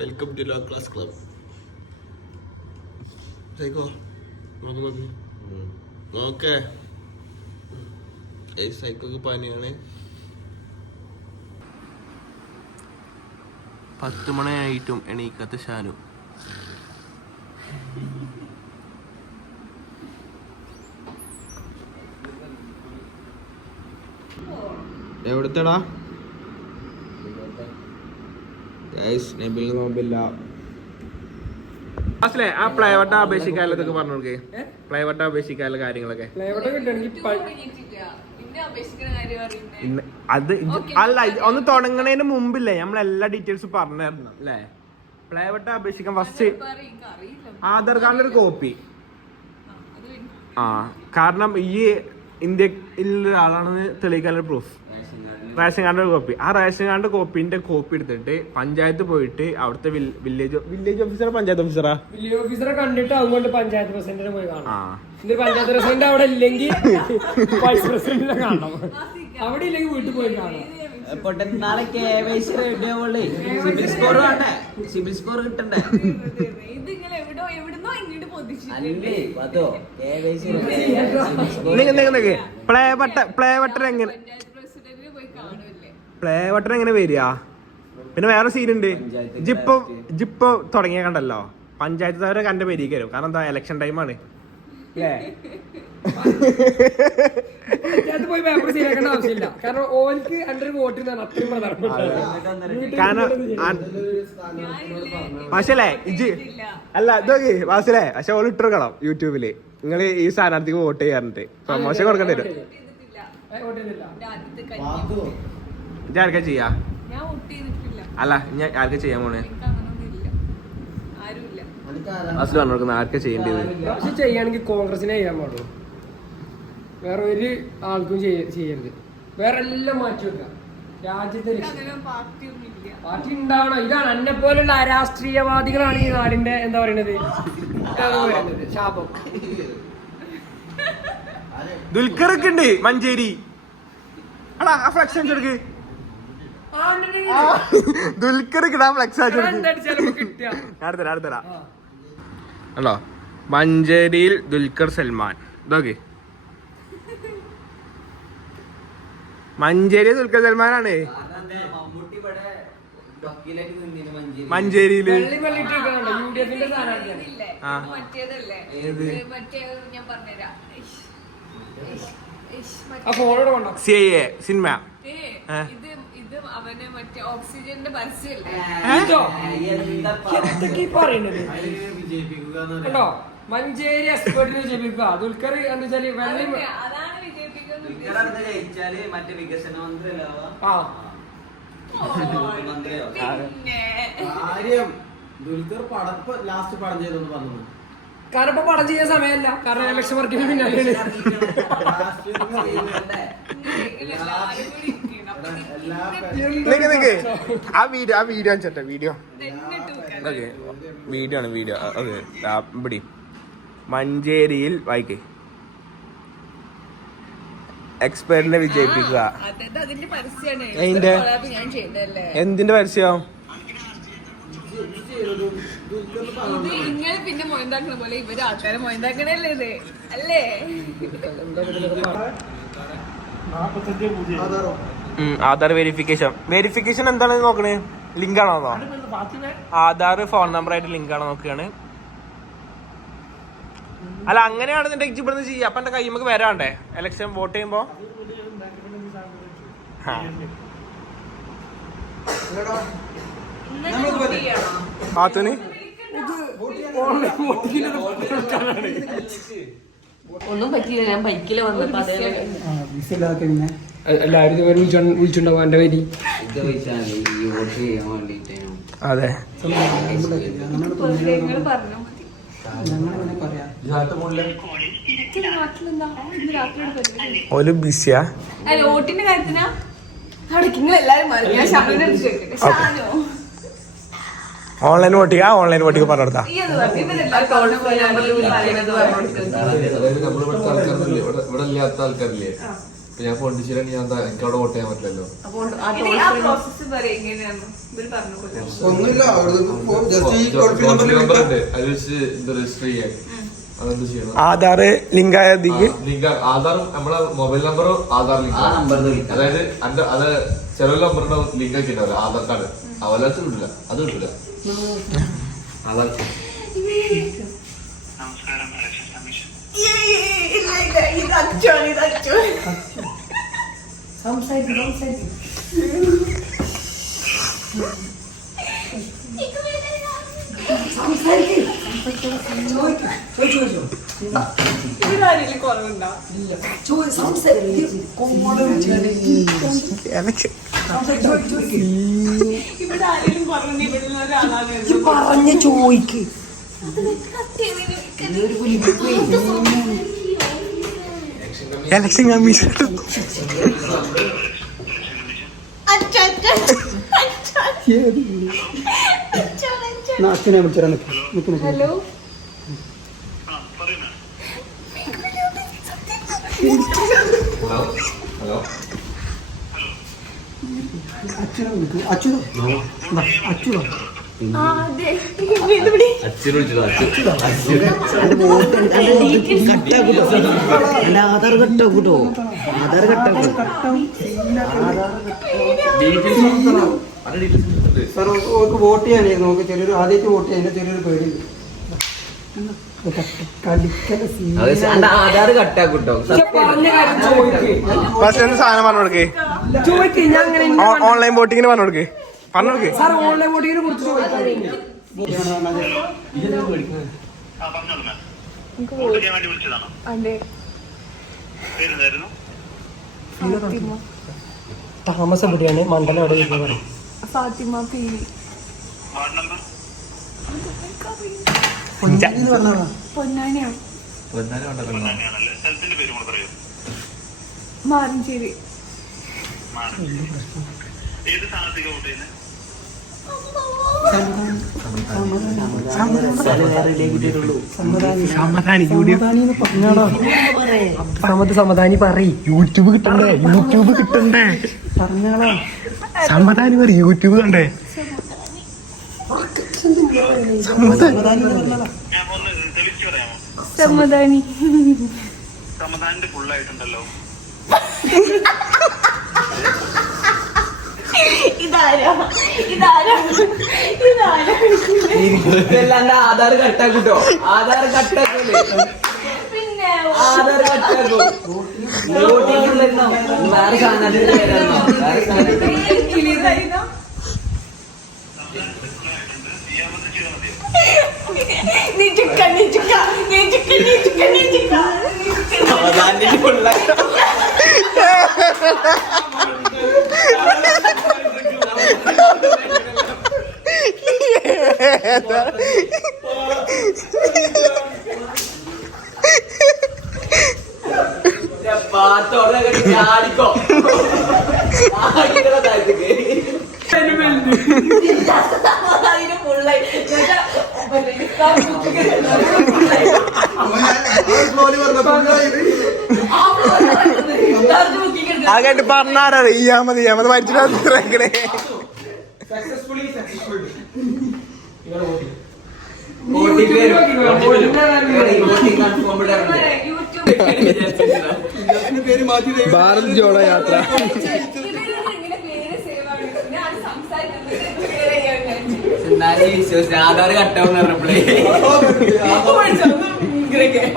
Welcome to low class club psycho നോക്ക് നോക്ക് നോക്കേ. ഏയ് സൈക്കോക്ക് പനിയാണ്. പത്ത് മണിയായിട്ടും എണീക്കാത്ത ഷാനു എവിടത്തെടാ? നബിൽ നോമ്പില്ല അസലേ ആ പ്ലൈവട്ട പറഞ്ഞു കൊടുക്കേ പ്ലൈവട്ട അപേക്ഷിക്കാനുള്ള കാര്യങ്ങളൊക്കെ. അത് അല്ല ഒന്ന് തുടങ്ങണതിന് മുമ്പില്ലേ? നമ്മൾ എല്ലാ ഡീറ്റെയിൽസ് പറഞ്ഞു തരണം അല്ലേ പ്ലൈവട്ട അപേക്ഷിക്കാൻ ഫസ്റ്റ് ആധാർ കാർഡിന്റെ ഒരു കോപ്പി ആ കാരണം ഈ ഇന്ത്യയിൽ ഒരാളാണെന്ന് തെളിയിക്കാനുള്ള പ്രൂഫ് റേഷൻ കാർഡിന്റെ കോപ്പി ആ റേഷൻ കാർഡിന്റെ കോപ്പിന്റെ കോപ്പി എടുത്തിട്ട് പഞ്ചായത്ത് പോയിട്ട് അവിടുത്തെ വില്ലേജ് വില്ലേജ് ഓഫീസറാ പഞ്ചായത്ത് ഓഫീസറാ വില്ലേജ് ഓഫീസറെ കണ്ടിട്ട് അതുകൊണ്ട് പഞ്ചായത്ത് പ്രസിഡന്റിനെ പോയി കാണാം എന്നിട്ട് പഞ്ചായത്ത് പ്രസിഡന്റ് അവിടെ ഇല്ലെങ്കിൽ വൈസ് പ്രസിഡന്റിനെ കാണണം. അവിടെ ഇല്ലെങ്കിൽ വീട്ടിൽ പോയി കാണാം പൊട്ടൻ നാളെ കെ വൈ സി റെഡി ആവുള്ളേ. സിബിൽ സ്കോർ വേണ്ടേ? സിബിൽ സ്കോർ കിട്ടണ്ടേ? പ്ലേ ബട്ട പ്ലേ ബട്ടൺ എങ്ങനെ? പ്ലേ ബട്ടൺ എങ്ങനെ വരിക? പിന്നെ വേറെ സീൻ ഉണ്ട്. ജിപ്പോ ജിപ്പോ തുടങ്ങിയ കണ്ടല്ലോ? പഞ്ചായത്ത് തവരെ കണ്ട പേരിക്ക് വരും. കാരണം എന്താ ഇലക്ഷൻ ടൈമാണ് കാരണം ഓൽക്ക് എന്റെ ഒരു വോട്ടിന് അത്രയും പ്രധാനപ്പെട്ട കാരണം പക്ഷേ ഇജ് അല്ല ഇതൊക്കെ വാസിലേ പക്ഷെ ഓൾ ഇട്ടിരിക്കണം യൂട്യൂബിൽ. നിങ്ങൾ ഈ സ്ഥാനാർത്ഥിക്ക് വോട്ട് ചെയ്യാറുണ്ട്. പ്രമോഷൻ കൊടുക്കേണ്ടി വരും. ഇത് ആർക്കാ ചെയ്യാ? ഞാൻ വോട്ട് ചെയ്തിട്ടില്ല അല്ല ഞാൻ ആർക്കാ ചെയ്യാൻ പോണേ ആർക്കാ ചെയ്യേണ്ടത്? പക്ഷെ ചെയ്യുകയാണെങ്കിൽ കോൺഗ്രസിനെ ചെയ്യാൻ പാടുള്ളൂ. വേറെ ഒരു ആൾക്കും ചെയ്യ- ചെയ്യരുത്. വേറെ എല്ലാം മാറ്റി വെക്കാം. രാജ്യത്തെ പാർട്ടി ഉണ്ടാവണം. ഇതാണ് എന്നെ പോലുള്ള അരാഷ്ട്രീയവാദികളാണ് ഈ നാടിന്റെ എന്താ പറയുന്നത് ശാപം. ദുൽഖർ ഒക്കെ ഉണ്ട് മഞ്ചേരി അടാ ആ ഫ്ലക്സ് ഫ്ലക്സ് അടുത്തരാ അടുത്തരാ മഞ്ചേരിയിൽ ദുൽഖർ സൽമാൻ. ഇതൊക്കെ മഞ്ചേരി ദുൽഖർ സൽമാനാണ്. മഞ്ചേരിയിൽ? ആ. സി ഐ എ സിനിമ. അവന് മറ്റേ ഓക്സിജന്റെ കേട്ടോ മഞ്ചേരി എക്സ്പേർട്ടിനെ ജപിക്കുക ദുൽഖർ എന്ന് വെച്ചാൽ വെള്ളി ദുൽഖർ പടപ്പ് ലാസ്റ്റ് പടം ചെയ്തെന്ന് പറഞ്ഞു കാരണം ഇപ്പൊ പടം ചെയ്യാൻ സമയമല്ല കാരണം ഇലക്ഷൻ വർക്കിന് പിന്നാലെയാണ് നിക്ക് നിക്ക്. ആ വീഡിയോ ആ വീഡിയോ ചേട്ടാ വീഡിയോ. ഓക്കെ. വീഡിയോ ആണ് വീഡിയോ. ഓക്കെ. ഇവിടെ മഞ്ചേരിയിൽ വായിക്കേ. എക്സ്പെർട്ടിനെ വിജയിപ്പിക്കുക. എന്തിന്റെ അതിന്റെ പരസ്യമാണ് അതിന്റെ? ഇത്ര collab ഞാൻ ചെയ്തതല്ലേ എന്തിന്റെ പരസ്യം ഇത് ഇങ്ങനെ പിന്നെ മൊയന്താക്കണ പോലെ ഇവർ ആൾക്കാരെ മൊയന്താക്കണല്ലേ ഇത്? അല്ലേ? ആധാർ വെരിഫിക്കേഷൻ വെരിഫിക്കേഷൻ എന്താണ് നോക്കണേ? ലിങ്ക് ആണോ ആധാർ ഫോൺ നമ്പർ ആയിട്ട് ലിങ്ക് ആണോ നോക്കുകയാണ് അല്ല അങ്ങനെയാണെന്നുണ്ടെങ്കിൽ ഇവിടുന്ന് ചെയ്യുക. അപ്പൊ എന്റെ കൈമക്ക് വരാണ്ടേ? ഇലക്ഷൻ വോട്ട് ചെയ്യുമ്പോ? ആ. പാത്തുന് ഒന്നും പറ്റില്ല ഞാൻ ബൈക്കിൽ വന്നപ്പോ എല്ലാവരും എന്റെ പേര് അതെ. ഒരു ബിസിയാ. അല്ല വോട്ടിന്റെ കാര്യത്തിനാ? അവിടെ നിങ്ങൾ എല്ലാരും മാറി voting Shanu online voting online വോട്ടിക്ക് പറഞ്ഞു കൊടുത്താ. ഇവിടെ ഇല്ലാത്ത ആൾക്കാരില്ലേ? ഞാൻ പോണ്ടിച്ചേരി ഞാൻ എനിക്ക് അവിടെ വോട്ട് ചെയ്യാൻ പറ്റില്ലല്ലോ. ആ ഒന്നുമില്ല അവിടുന്ന് ജസ്റ്റ് ഈ ടോൾ ഫ്രീ നമ്പർ നമ്പർ ഉണ്ട്. അത് വെച്ച് ഇത് രജിസ്റ്റർ ചെയ്യാൻ. ആധാർ ലിങ്ക് ആയതിക്ക് ലിങ്ക് ആധാർ നമ്മളെ മൊബൈൽ നമ്പറും ആധാർ ലിങ്ക്. അതായത് അന്റെ അത് ചില നമ്പറിന്റെ ലിങ്ക് ഒക്കെ ഉണ്ടാവില്ല ആധാർ കാർഡ്. അവലത്ത് കിട്ടില്ല അത് കിട്ടില്ല ആധാർ സംസാരിക്കും actual, പറഞ്ഞ ചോയ്ക്ക് ഇലക്ഷൻ കമ്മീഷൻ അച്ഛനെ വിളിച്ചാ നിൽക്കുന്നു ഹലോ ഹലോ ഹലോ അച്ഛനെ വിളിക്കും. അച്ഛനോ? അച്ഛനോ? ആ അതെ. ഇത് പിടി അച്ഛൻ വിളിച്ചോ എന്റെ ആധാർ കട്ടോ ആധാർ സാർ ഓർക്ക് വോട്ട് ചെയ്യാനായിരുന്നു നോക്ക് ചെറിയൊരു ആദ്യമായിട്ട് വോട്ട് ചെയ്യാൻ ചെറിയൊരു പേടി ആധാർ കട്ടാക്കൂട്ടോ. ഫസ്റ്റ് സാധനം പറഞ്ഞു കൊടുക്കേ. ഓൺലൈൻ വോട്ടിങ്ങിന് പറഞ്ഞു കൊടുക്കേ. പറഞ്ഞു കൊടുക്കേ. ഓൺലൈൻ വോട്ടിങ്ങിനെ കുറിച്ച് താമസം എവിടെയാണ്? മണ്ഡലം എവിടെ വരുന്നത് പറയും ഫാത്തിമ പി. പൊന്നാനിയോ. മാറഞ്ചേരി സമാധാനി പറയും. യൂട്യൂബ് കിട്ടണ്ടേ? യൂട്യൂബ് കിട്ടണ്ടേ? പറഞ്ഞാളോ. സമാധാനം പറ യൂട്യൂബ് കണ്ടേ? സമാധാനി സമാധാനന്റെ ഫുള്ളായിട്ടുണ്ടല്ലോ ഇതാരാ? ഇതാരാ? ഇതാരാ? ഇതെല്ലാം ആധാർ കട്ടാക്കൂട്ടോ ആധാർ കട്ടാക്കല്ലേ ആധാർ വോട്ടിങ്ങിലുണ്ടായിരുന്നോ? വേറെ സാധനത്തിന്റെ പേരായിരുന്നോ? വേറെ സാധനത്തിന്റെ? നീ ചുക്ക നീ ചുക്ക നീ ചുക്ക നീ ചുക്ക നീ ചുക്ക സമാധാനത്തിന്റെ ഫുള്ളായിട്ട് പാത്തോടെ കെട്ടി ചാടിക്കോ ആടിക്കണ താഴത്തേക്ക് അതിന് ഫുള്ളായി അതായിട്ട് പറഞ്ഞാരാ ഇയാമത് ഇയാമത് മരിച്ചിട്ടേ വോട്ടിംഗ് വരും വോട്ടിംഗ് കൺഫേം ഇടാറുണ്ട്. മതി പേര് മാറ്റി ഭാരത് ജോഡോ യാത്ര. ഞാൻ സംസാരിക്കുന്നത് പേര് ചെയ്യാൻ വിചാരിച്ചു. എന്നാലും വിശ്വസിച്ച് ആധാർ കട്ടാവും പറഞ്ഞപ്പോഴേ.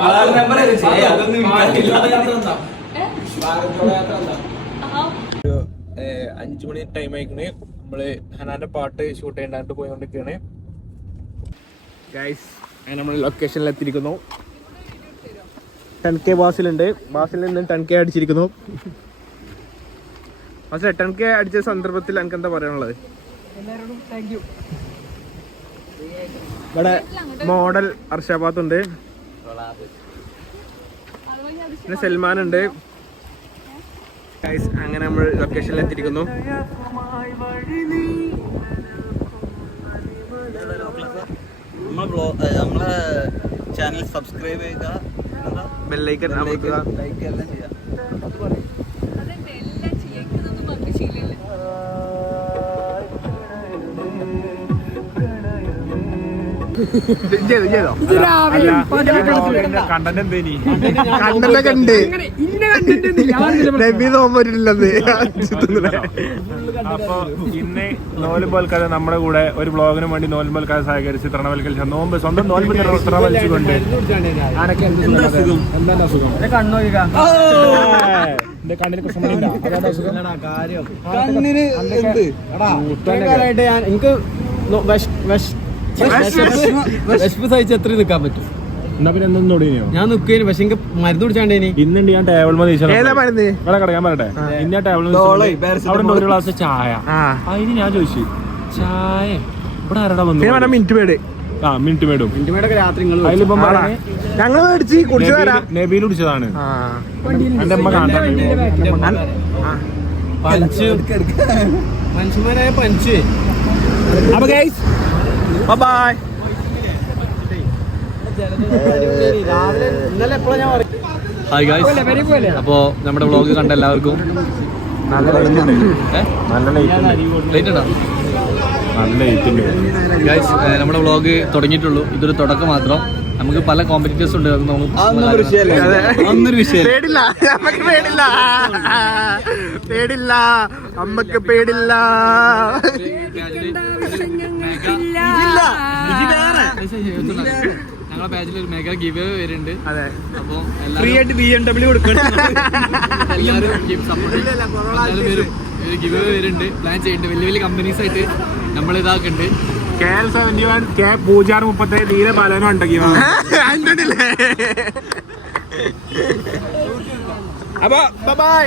ആധാർ നമ്പർ അതൊന്നും അഞ്ചു മണി ടൈം ആയിക്കണേ. നമ്മൾ ഹനാന്റെ പാട്ട് ഷൂട്ട് ചെയ്യണ്ടായിട്ട് പോയോണ്ടിരിക്കണേ ഗൈസ് അങ്ങനെ നമ്മൾ ലൊക്കേഷനിൽ എത്തിയിരിക്കുന്നു. ടെൻ കെ ബാസിലുണ്ട്. ബാസിൽ നിന്ന് ടെൻ കെ അടിച്ചിരിക്കുന്നു. ബാസിലെ ടെൻ കെ അടിച്ച സന്ദർഭത്തിൽ എനിക്ക് എന്താ പറയാനുള്ളത്? എല്ലാവരോടും താങ്ക് യു ഇവിടെ മോഡൽ അർഷാബാത്ത് ഉണ്ട് പിന്നെ സൽമാൻ ഉണ്ട് അങ്ങനെ നമ്മൾ ലൊക്കേഷനിൽ എത്തിയിരിക്കുന്നു. നമ്മളെ ചാനൽ സബ്സ്ക്രൈബ് ചെയ്യുക ബെല്ലൈക്കൻ ലൈക്ക് എല്ലാം ചെയ്യുക. ഉണ്ട്. നബി അപ്പൊ ഇന്ന് നോലുമ്പോൽക്കാതെ നമ്മുടെ കൂടെ ഒരു ബ്ലോഗിന് വേണ്ടി നോലുമ്പോൽക്കാതെ സഹകരിച്ച് തൃണവൽക്കരിച്ച നോമ്പ് സ്വന്തം നോൽമ്പ് തൃണവലിച്ചുകൊണ്ട് ആനൊക്കെ എന്ത് സുഖം? എന്താണ് അസുഖം എന്റെ കണ്ണിന് ഞാൻ എനിക്ക് വിശപ്പ് സഹിച്ച് എത്ര നിൽക്കാൻ പറ്റും എന്നാ പിന്നെ എന്തൊന്നും തൊടിയോ ഞാൻ നിൽക്കേന് പക്ഷെ എനിക്ക് മരുന്ന് കുടിച്ചാണ്ടേനി ഇന്നുണ്ട് ഞാൻ ടേബിൾ മതി ഇവിടെ കിടക്കാൻ പറയട്ടെ ഇന്ന ടേബിൾ അവിടെ ഒരു ഗ്ലാസ് ചായ ആ അതിന് ഞാൻ ചോദിച്ചു ചായ ഇവിടെ ആരടാ വന്നു മിനിറ്റ് പേട് ആ മിനിറ്റ് മേടും അതിലിപ്പം ഞങ്ങൾ മേടിച്ച് കുടിച്ചു തരാം നബീൽ കുടിച്ചതാണ് എന്റെ അമ്മ കാണാൻ പഞ്ച് മനുഷ്യന്മാരായ പഞ്ച് അപ്പൊ ഗൈസ് ബൈ ബൈ ഞാൻ പറയും ഹായ് ഗായ്സ് അപ്പോ നമ്മുടെ വ്ളോഗ് കണ്ട എല്ലാവർക്കും ഗായ്സ് നമ്മുടെ വ്ളോഗ് തുടങ്ങിയിട്ടുള്ളൂ. ഇതൊരു തുടക്കം മാത്രം. നമുക്ക് പല കോമ്പറ്റീറ്റേഴ്സ് ഉണ്ട്. അത് നമുക്ക് പേടില്ല. നമുക്ക് പേടില്ല. പേടില്ല. അമ്മയ്ക്ക് പേടില്ല. ഞങ്ങളുടെ ബാച്ചിൽ ഒരു മെഗാ ഗിവ് വരുന്നുണ്ട്. അതെ. അപ്പൊ ഫ്രീ ആയിട്ട് ബി എം ഡബ്ല്യൂ കൊടുക്കണം. എല്ലാവരും ഗിവ് വരുന്നുണ്ട്. പ്ലാൻ ചെയ്യുന്നുണ്ട് വലിയ വലിയ കമ്പനീസ് ആയിട്ട് നമ്മൾ ഇതാക്കുന്നുണ്ട് K L seventy one K പൂജ്യം മുപ്പത്തേഴ് തീരെ പലനും ഉണ്ടെങ്കിൽ അപ്പൊ ബൈ